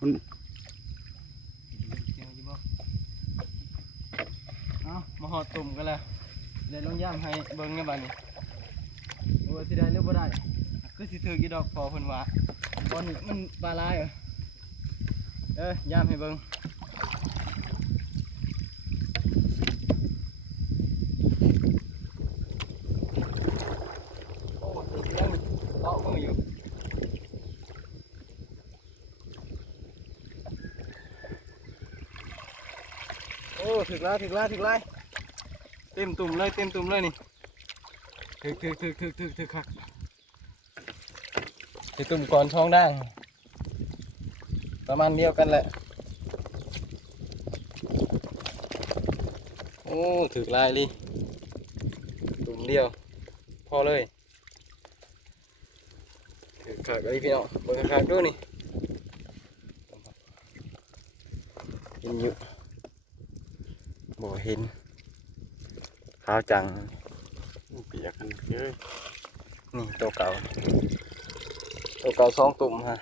มันเอามาหอดตุ่มกันแล้วเดี๋ยวลงย่ำให้เบิ้งในบ้านนี้ว่าสิได้หรือบ่ได้คือสิถือกี่ดอกพอเพิ่นว่าตอนนี้มันปลาลายย่ำให้เบิ้งโอ้ยเสียงเลาะมืออยู่โอ้ถึกแล้วเต็มตุ่มเลยนี่ถึกครับที่ตุ่มก่อนท้องด่างประมาณเดียวกันแหละโอ้ถึกลายลิตุ่มเดียวพอเลยถึกขักอะไรพี่น้องเบิ่งขักด้วยนี่กินอยู่บ่เห็นขาวจัง เปียกกันเยอะ นี่ตัวเก่า2 ตุ่มฮะ